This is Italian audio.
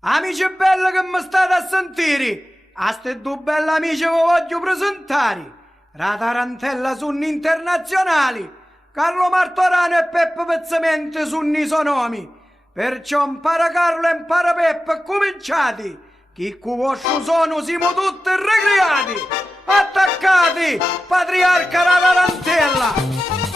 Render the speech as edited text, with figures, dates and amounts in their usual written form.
Amici belli che mi state a sentire, a ste due belli amici vi voglio presentare. La tarantella sono internazionali, Carlo Martorano e Peppe Pezzamenti sono i suoi nomi. Perciò impara Carlo e impara Peppe, cominciati. Chi cu vostro sono siamo tutti ricreati. Attaccati, patriarca la tarantella.